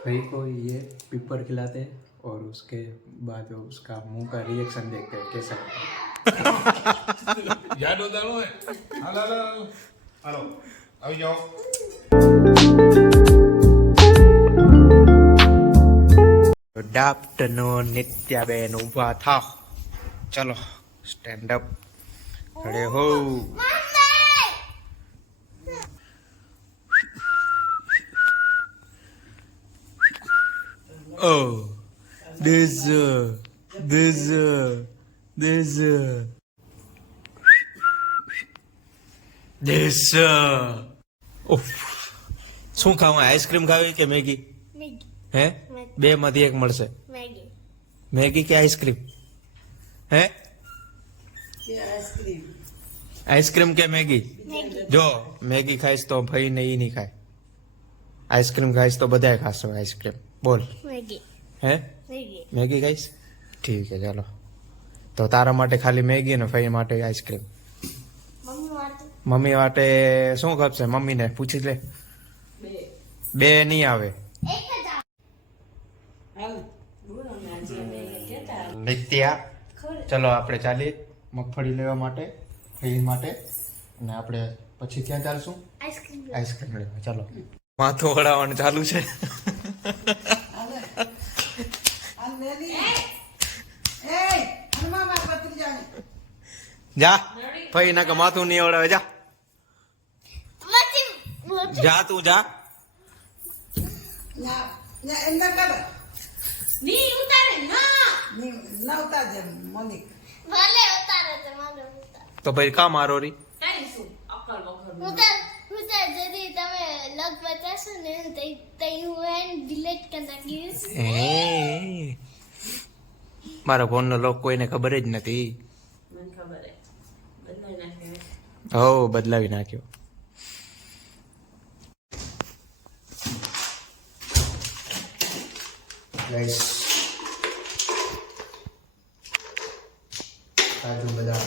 भाई को ये पेपर खिलाते हैं और उसके बाद उसका मुंह का रिएक्शन देखते हैं कैसा होता है યાદ ઉતારો હે હાલો હાલો હાલો હાલો આવી જાઓ ગુડ આફ્ટરનૂન નિત્યાબેન ઊભા થાવ ચલો સ્ટેન્ડ અપ ખડે હો Oh, this, uh, this, uh, this, uh, this, uh. ઉફ. શું ખાવું? આઈસ્ક્રીમ ખાવી કે મેગી? મેગી. હે? બે માંથી એક મળશે. મેગી. મેગી કે આઈસ્ક્રીમ હે? આઈસ્ક્રીમ કે મેગી? મેગી. જો મેગી ખાઈશ તો ભાઈ ને ઈ નહીં ખાય. આઈસ્ક્રીમ ખાઈશ તો બધાય ખાશો આઈસ્ક્રીમ બોલ. મેગી. હે? મેગી. મેગી ખાઈશ? ઠીક છે ચાલો. તો તારા માટે ખાલી મેગી ને ફઈ માટે આઈસ્ક્રીમ. મમ્મી માટે. શું ખપશે? મમ્મીને પૂછી લે. બે. નહીં આવે. એક નિત્યા ચલો આપણે ચાલીએ મગફળી લેવા માટે ફઈ માટે અને આપણે પછી ક્યાં ચાલશું? આઈસ્ક્રીમ. આઈસ્ક્રીમ લેવા. ચાલો. માથું વળાવવાનું ચાલુ છે. જા. ફઈ ના કે માથું નહીં વળાવે જા. જા તું જા. તો મારો ઉતાર. તો ભાઈ કા મારો રી? મારા ફોન નો લોક કોઈને ખબર જ નથી. હો બદલાવી નાખ્યો ગાઈસ કાજુ બદામ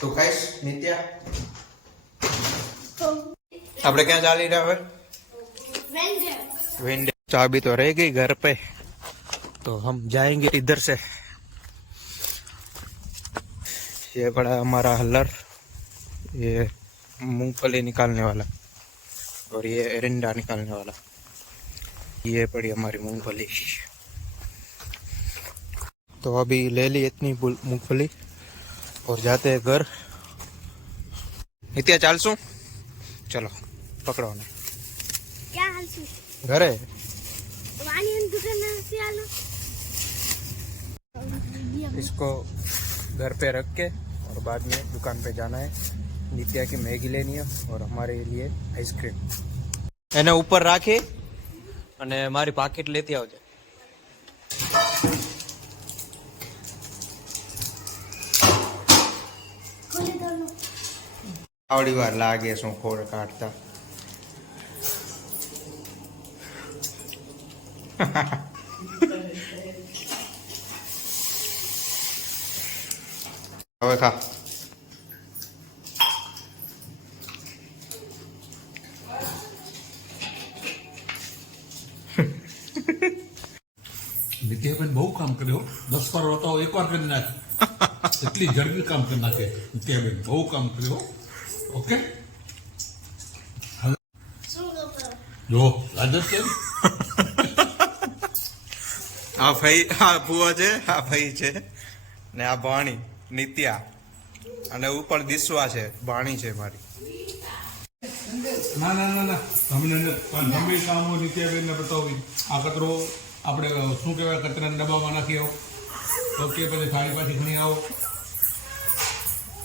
તું ખાઈશ નિત્યા આપણે ક્યાં ચાલી રહ્યા હવે વેન્જર विंड चाबी तो रह गई घर पे तो हम जाएंगे इधर से ये पड़ा हमारा हल्लर ये मूंगफली निकालने वाला और ये एरिंडा निकालने वाला। ये पड़ी हमारी मूंगफली। तो अभी ले ली इतनी मूंगफली और जाते हैं घर। इतिया चालसू चलो पकड़ो ने घर है? इसको घर पे रख के और बाद में दुकान पे जाना है। नित्या की मैगी लेनी है और हमारे लिए आइसक्रीम એને ઉપર રાખી અને મારી પાકીટ લેતી આવજે ખોલી દો ને. આવડી વાર લાગે શું ખોળ કાઢતા હવે ખા કર્યો. દસ વાર હતો એક વાર કરી નાખ. એટલી ઝડપી કામ કરી નાખે. નિત્યાબેન બહુ કામ કર્યો ઓકે? જો રાજત કેમ આ ભાઈ આ ભુવા છે આ ભાઈ છે ને આ ભાણી નિત્યા અને ઉપર દિશવા છે ભાણી છે મારી. ના ના ના ના. તમને ગમે કામ હોય નિત્યાબેનને બતાવી આ કચરો આપણે શું કહેવાય કચરાના ડબ્બામાં નાખી આવો. ઓકે પછી થાળી પાછી ઘણી આવો.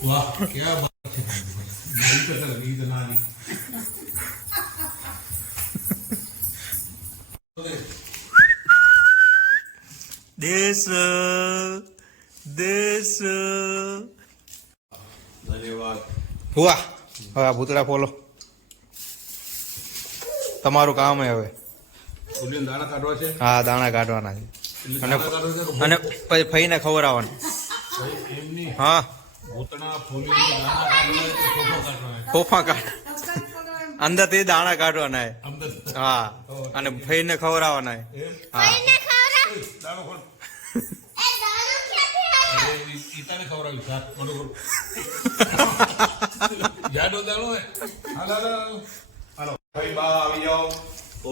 વાહ કેવા બાત છે. તો ચાલે, ના. દેશ દેશ. ધન્યવાદ. ભુવા હવે આ ભૂતળા ફોલો તમારું કામ હે હવે. ફૂલીને દાણા કાઢવા છે? હા દાણા કાઢવાના છે. અને પછી ફઈને ખવડાવવાનું. હા. ફોફા કાઢ પકડવા અંદરથી દાણા કાઢવાના હા. અને ફઈને ખવડાવવાના હે. તને ખવડાવ્યું. જાડો હાલો હાલો. હાલો. ભાઈ બા આવી જાઓ. ઓ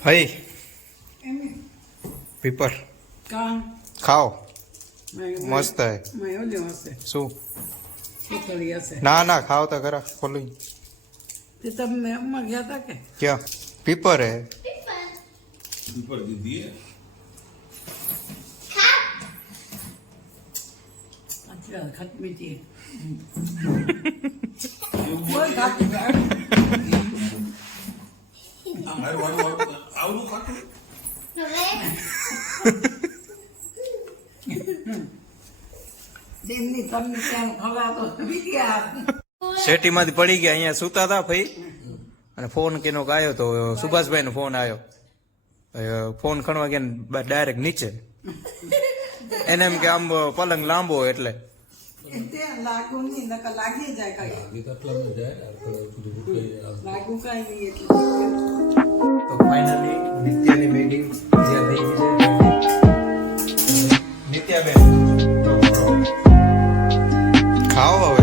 भाई पेपर કાં ખાઓ મેં મસ્ત હે મેં ઓલ્યો હશે શું સુતળી હશે ના ના ખાઓ તો ખરા ખોલી તે તમે અમ્મા ગયા હતા કે ક્યાં પેપર હે ऊपर दीदी है ખા આવડું ખાતું શેટી માંથી પડી ગયા અહીંયા સુતા હતા ભાઈ. અને ફોન કેનો આવ્યો તો સુભાષભાઈ નો ફોન આવ્યો. ફોન ખણવા ગયા ડાયરેક્ટ નીચે. એને એમ કે આમ પલંગ લાંબો એટલે. લાગી જાય ફાઇનલી નિત્યાની બેગી ત્યાં થઈ ગઈ છે. નિત્યાબેન ખાઓ હવે.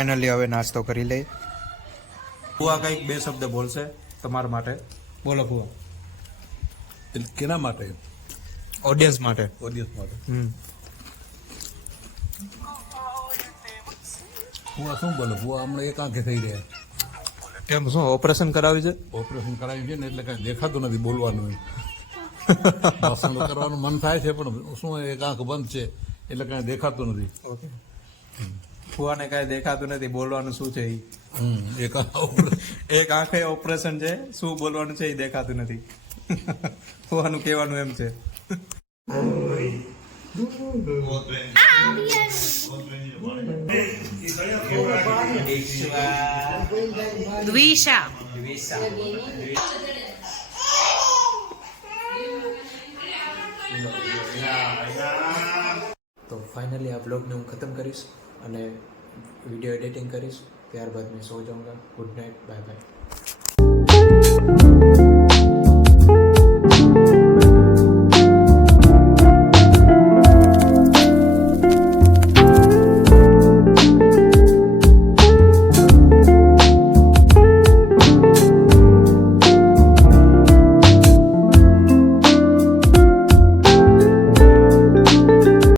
ફાઇનલી હવે નાસ્તો કરી લઈએ. ફુવા કંઈક બે શબ્દ બોલશે તમારા માટે? બોલો ફુવા. કેના માટે? ઓડિયન્સ માટે. ઓડિયન્સ માટે. હું શું બોલો? હું હમણાં એક આંખે થઈ રહ્યા. કેમ શું ઓપરેશન કરાવ્યું છે? ઓપરેશન કરાવ્યું છે ને એટલે કઈ દેખાતું નથી બોલવાનું ભાષણ કરવાનું મન થાય છે પણ શું એક આંખ બંધ છે એટલે કઈ દેખાતું નથી. ઓકે ફુવાને કાંઈ દેખાતું નથી બોલવાનું શું છે એ એક આંખ ઓપરેશન છે શું બોલવાનું છે એ દેખાતું નથી. ફુવાનું કહેવાનું એમ છે. તો ફાઇનલી આ બ્લોગને હું ખતમ કરીશ. અને વીડિયો એડિટિંગ કરીશ. ત્યારબાદ મેં સો જાઉંગા ગુડ નાઇટ. Bye bye.